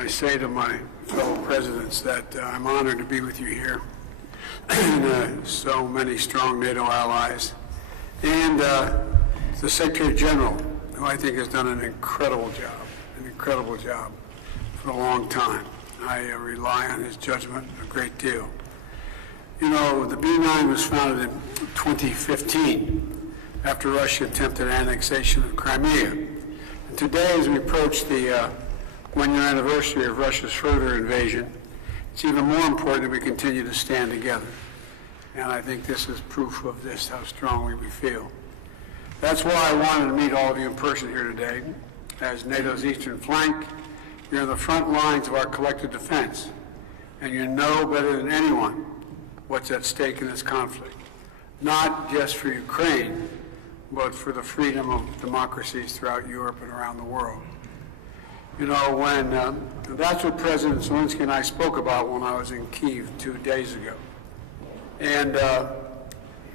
I say to my fellow presidents that I'm honored to be with you here, and so many strong NATO allies, and the Secretary General, who I think has done an incredible job for a long time. I rely on his judgment a great deal. You know, the B9 was founded in 2015 after Russia attempted annexation of Crimea. And today, as we approach the one-year anniversary of Russia's further invasion, it's even more important that we continue to stand together. And I think this is proof of this, how strongly we feel. That's why I wanted to meet all of you in person here today. As NATO's eastern flank, you're in the front lines of our collective defense, and you know better than anyone what's at stake in this conflict, not just for Ukraine, but for the freedom of democracies throughout Europe and around the world. You know, that's what President Zelensky and I spoke about when I was in Kyiv 2 days ago. And the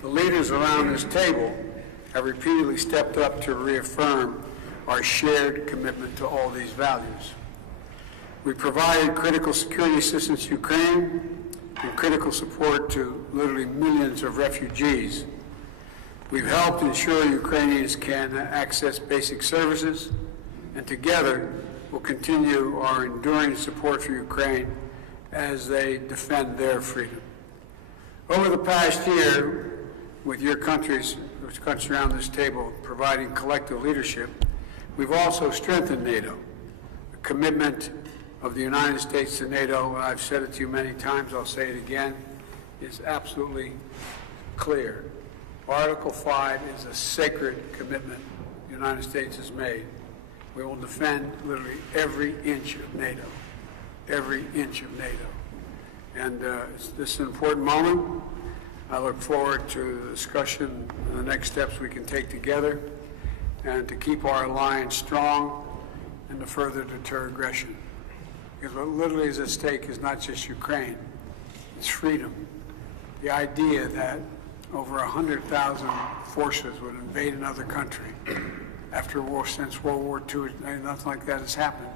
leaders around this table have repeatedly stepped up to reaffirm our shared commitment to all these values. We provided critical security assistance to Ukraine and critical support to literally millions of refugees. We've helped ensure Ukrainians can access basic services, and together we'll continue our enduring support for Ukraine as they defend their freedom. Over the past year, with your countries around this table providing collective leadership, we've also strengthened NATO. The commitment of the United States to NATO, and I've said it to you many times, I'll say it again, is absolutely clear. Article 5 is a sacred commitment the United States has made. We will defend literally every inch of NATO, every inch of NATO. And this is an important moment. I look forward to the discussion and the next steps we can take together and to keep our alliance strong and to further deter aggression. Because what literally is at stake is not just Ukraine, it's freedom. The idea that over 100,000 forces would invade another country after war, since World War II, nothing like that has happened.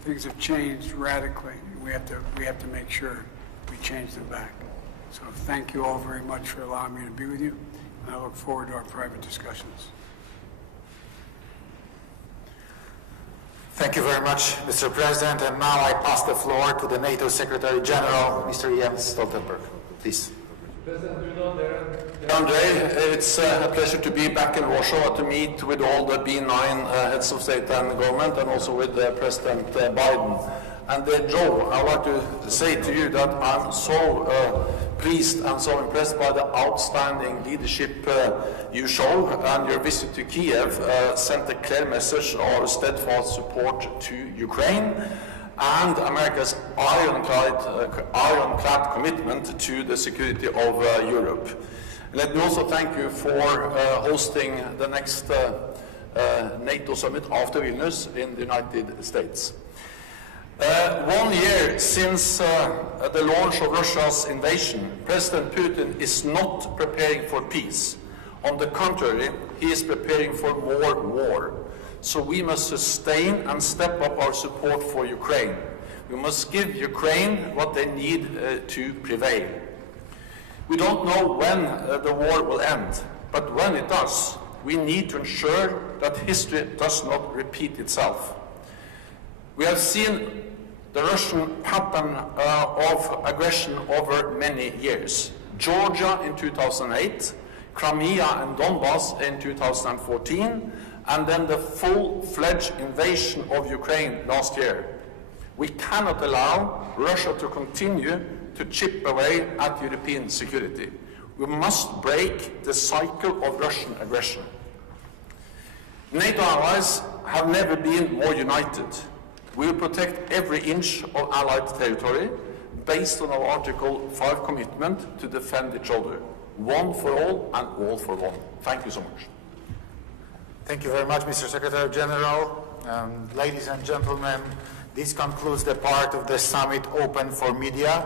Things have changed radically. We have to make sure we change them back. So thank you all very much for allowing me to be with you, and I look forward to our private discussions. Thank you very much, Mr. President. And now I pass the floor to the NATO Secretary General, Mr. Jens Stoltenberg. Please. President Andre, it's a pleasure to be back in Warsaw to meet with all the B9 heads of state and government, and also with President Biden. And Joe, I'd like to say to you that I'm so pleased and so impressed by the outstanding leadership you show, and your visit to Kiev sent a clear message of our steadfast support to Ukraine and America's ironclad commitment to the security of Europe. Let me also thank you for hosting the next NATO summit after Vilnius in the United States. 1 year since the launch of Russia's invasion, President Putin is not preparing for peace. On the contrary, he is preparing for more war. So we must sustain and step up our support for Ukraine. We must give Ukraine what they need to prevail. We don't know when the war will end, but when it does, we need to ensure that history does not repeat itself. We have seen the Russian pattern of aggression over many years. Georgia in 2008, Crimea and Donbass in 2014, and then the full-fledged invasion of Ukraine last year. We cannot allow Russia to continue to chip away at European security. We must break the cycle of Russian aggression. NATO allies have never been more united. We will protect every inch of Allied territory based on our Article 5 commitment to defend each other. One for all and all for one. Thank you so much. Thank you very much, Mr. Secretary General. Ladies and gentlemen, this concludes the part of the summit open for media.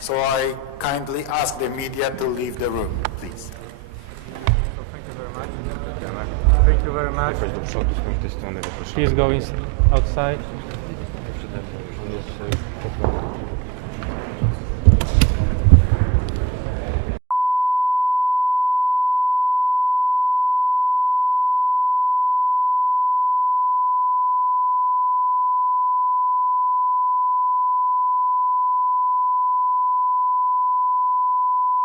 So I kindly ask the media to leave the room, please. Thank you very much. Thank you very much. Please go outside.